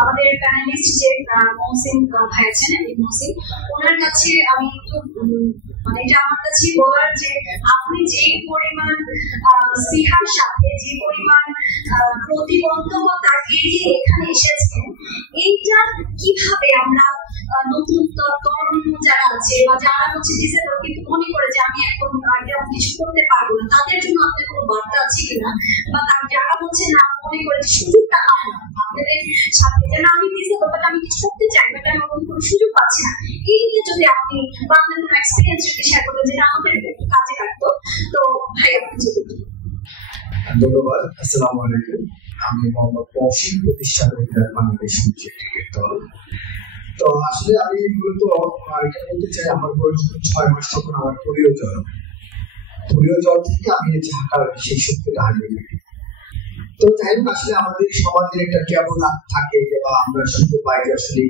আমাদের প্যানেলিস্ট যে মহসিন ভাই আছেন, মহসিন, ওনার কাছে আমি একটু মানে এটা আমার কাছে বলার যে আপনি যে পরিমাণ স্পৃহার সাথে যে পরিমাণ প্রতিবন্ধকতা এড়িয়ে এখানে এসেছেন, এইটা কিভাবে আমরা নতুন তরুণ যারা আছে বা যারা হচ্ছে ডিসেবল কিন্তু মনে করে যে আমি এখন এরকম কিছু করতে পারবো না, তাদের জন্য আপনাদের কোনো বার্তা আছে কিনা, বা যারা হচ্ছে না মনে করে যে সুযোগটা পায় না আপনাদের সাথে, যেন আমি ডিসেবল বাট আমি কিছু করতে চাই বাট আমি কোনো সুযোগ পাচ্ছি না, এই নিয়ে যদি আপনি বা আপনার কোনো এক্সপিরিয়েন্স যদি শেয়ার করতেন যেটা আমাদের একটু কাজে লাগতো, তো ভাই আপনি যদি। ধন্যবাদ। আসসালামু আলাইকুম। আমি মোহাম্মদ মহসিন, প্রতিষ্ঠাতা বাংলাদেশ ক্রিকেট দল। তো আসলে আমি মূলত এটা বলতে চাই, আমার বয়স 6 মাস তখন আমার পোলিও জ্বর থেকে আমি ঢাকার সেই শক্তিটা হারিয়ে ফেলি। তো যাই হোক, আসলে আমাদের সমাজে একটা ব্যবধান থাকে যে বা আমরা শুনতে পাই যে আসলে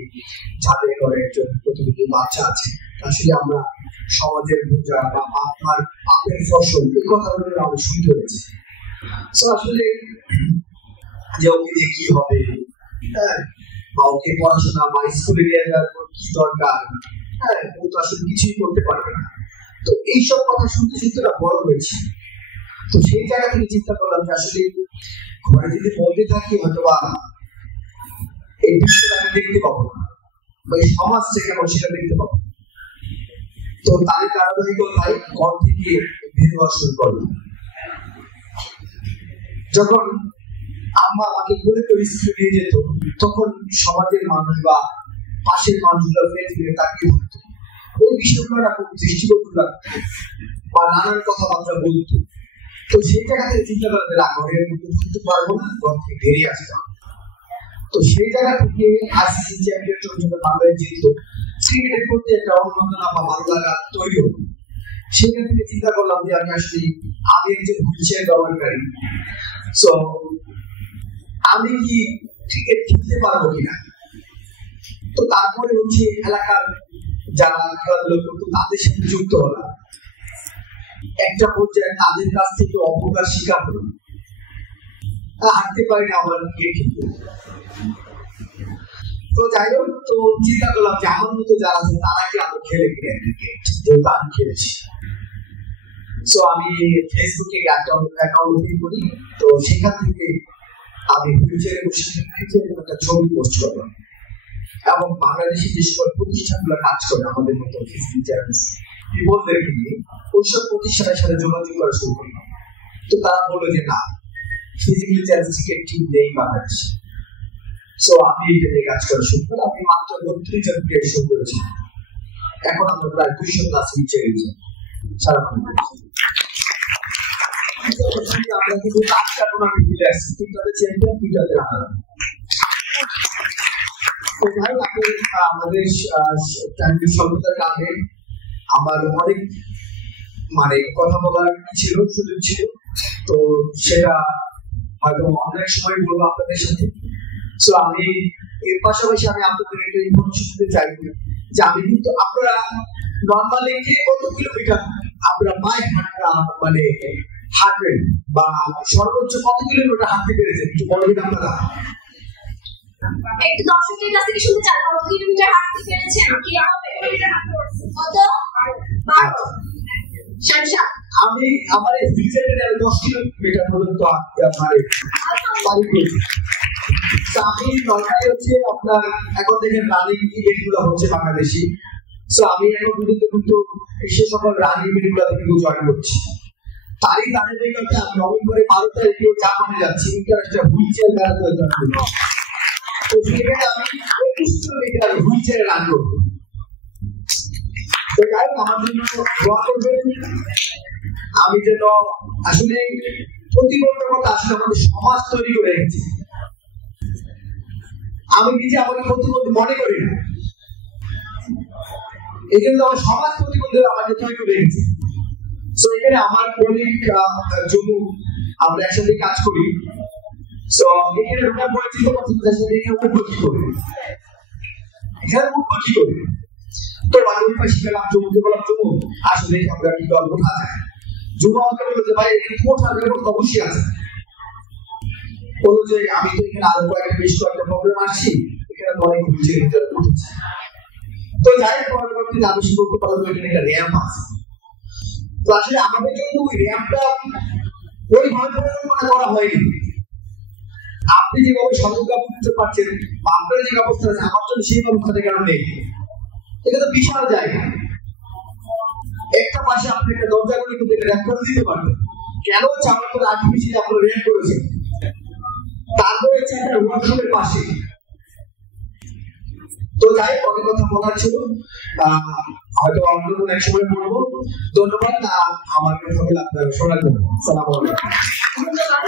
যাদের ঘরে একজন প্রতিবন্ধী বাচ্চা আছে, আসলে আমরা সমাজের বোঝা বা আপনার পাপের ফসল এই কথাগুলো আমরা শুনতে হয়েছে। তো আসলে যে ওকে দিয়ে কি হবে, হ্যাঁ, বা ওকে পড়াশোনা বা স্কুলে নিয়ে যাওয়ার কি দরকার, হ্যাঁ, ও তো আসলে কিছুই করতে পারবে না। তো এইসব কথা শুনতে শুনতে বড় হয়েছে। তো সেই জায়গা থেকে চিন্তা করলাম যে আসলে ঘরে যদি বলতে থাকি হয়তো বা এই বিষয়টা আমি দেখতে পাবো না, বা এই সমাজটা কেমন সেটা দেখতে পাবো। তো তার ধারাবাহিকতায় ঘর থেকে বের হওয়া শুরু করলাম। যখন আম্মা আমাকে কোলে করে স্কুলে নিয়ে যেত, তখন সমাজের মানুষ বা পাশের মানুষগুলো ফিরে তাকিয়ে থাকতো, ওই বিষয়গুলো খুব দৃষ্টিকটু লাগতো বা নানান কথাবার্তা বলতো। তো সেই জায়গা থেকে চিন্তা করতে ঘরের মধ্যে থাকতে পারবো না, ঘর থেকে বেরিয়ে আসতাম। তো সেই জায়গা থেকে আইসিসি চ্যাম্পিয়ন যখন বাংলাদেশ জিততো, ক্রিকেটের প্রতি একটা অনুমোদনা বা ভালো লাগা তৈরি হলো। সেখান থেকে চিন্তা করলাম যে আমি আসলে আমি একজন হুইল চেয়ার ব্যবহারকারী, সো আমি কি ক্রিকেট খেলতে পারবো কিনা। তো তারপরে হচ্ছে এলাকার যারা খেলাধুলা করতো তাদের সাথে যুক্ত হলাম। একটা পর্যায়ে তাদের কাছ থেকে অবকাশ শিকার হলো, হাঁটতে পারি না আমার ক্রিকেট খেলতে। তো যাই হোক, তো চিন্তা করলাম যে আমার মতো যারা আছে তারা কি আরো খেলে কিনা ক্রিকেট, যেহেতু আমি খেলেছি। সো আমি ফেসবুকে অ্যাকাউন্ট ওপেন করি। তো সেখান থেকে আমি ফিউচারে বসে একটা ছবি পোস্ট করলাম এবং বাংলাদেশি যে সকল প্রতিষ্ঠানগুলো কাজ করে আমাদের মতো পিপলদেরকে নিয়ে ওইসব প্রতিষ্ঠানের সাথে যোগাযোগ করা শুরু করলাম। তো তারা বললো যে না, ফিজিক্যালি চ্যালেঞ্জকে টিম নেই বাংলাদেশে। সো আমি এটা নিয়ে কাজ করা শুরু করলাম। আমি মাত্র 32 জন প্লেয়ার শুরু করেছি, এখন আমরা প্রায় 200+ রিচে গেছি সারা বাংলাদেশে। আমরা কিন্তু 8টা টুর্নামেন্ট খেলে আসছি, 3টাতে চ্যাম্পিয়ন, 2টাতে রানার। আমাদের সভ্যতার কারণে আমার অনেক কথা বলার ছিল, সুযোগ ছিল, তো সেটা হয়তো অনেক সময় বলবো আপনাদের সাথে। সো আমি এর পাশাপাশি আমি আপনাদের একটা ইনফরমেশন দিতে চাই যে আমি কিন্তু আপনারা নর্মালি কত কিলোমিটার আপনারা পায়ে হাঁটবেন বা সর্বোচ্চ কত কিলোমিটার হাঁটতে পেরেছেন একটু বলবেন আপনারা? একটু দর্শকদের কাছ থেকে শুনতে চাই, কত কিলোমিটার হাঁটতে পেরেছেন? কি হবে কত? 12 আমি আমার এই ফিজিক্যালি 10 কিলোমিটার পর্যন্ত পারি করেছি। আমি নর্মালি হচ্ছে আপনার এখন দেখেন রানিং ইভেন্ট গুলো হচ্ছে বাংলাদেশি। সো আমি এখন পর্যন্ত কিন্তু সে সকল রানিং ইভেন্ট গুলো থেকে জয়েন করছি। তারই ধারাবাহিকতায় আমি নভেম্বরে 12 তারিখে জাপানে যাচ্ছি ইন্টারন্যাশনাল হুইল চেয়ার ম্যারাথন। তো সেখানে আমি 21 কিলোমিটার হুইল চেয়ারে রান করবো। তো যাই হোক, আমার জন্য দোয়া করবেন। আমি যেন আসলে প্রতিবন্ধকতা আসলে আমাদের সমাজ তৈরি করে রেখেছি। আমি নিজে আমাকে প্রতিবন্ধী মনে করি না, এই জন্য আমার সমাজ প্রতিবন্ধী আমাকে তৈরি করে রেখেছে। সো এখানে আমার কলিগ জমু, আমরা একসাথে কাজ করি। সো এখানে ওটা পরিচিত উঠবো কি করে, এখানে উঠবো কি করে। তো আমি পাশে গেলাম, জমুকে বললাম জমু আসলে আমরা কি গল্প ওঠা যায়। জমু আমাকে বললো যে ভাই এখানে ওঠার ব্যবস্থা অবশ্যই আছে। হলো যে আমি তো এখানে আরো বেশ কয়েকটা প্রবলেম আসছি, এখানে তো অনেক হুইচের ভিতরে উঠেছে। তো যাই পরবর্তীতে আমি করতে পারলাম এখানে একটা র্যাম্প আছে। তো আসলে আমাদের জন্য ওই র্যাম্পটা ওইভাবে পরিকল্পনা করা হয়নি। আপনি যেভাবে সতর্কতা করতে পারছেন বা আপনার যে ব্যবস্থা আছে, আমার জন্য সেই ব্যবস্থাটা কেন নেই? এটা তো বিশাল জায়গা। একটা পাশে আপনি একটা দরজা করে কিন্তু র্যাম্প করে দিতে পারবেন। কেন হচ্ছে আমার তো আর্টিফিশিয়াল আপনার র্যাম্প করেছেন, তারপরে হচ্ছে একটা ওয়ার্কশপের পাশে। তো যাই অনেক কথা বলার ছিল, হয়তো অন্য কোনো এক সময় বলবো। ধন্যবাদ। আমার কথা বলে আপনারা শোনার জন্য। সালাম আলাইকুম। ধন্যবাদ।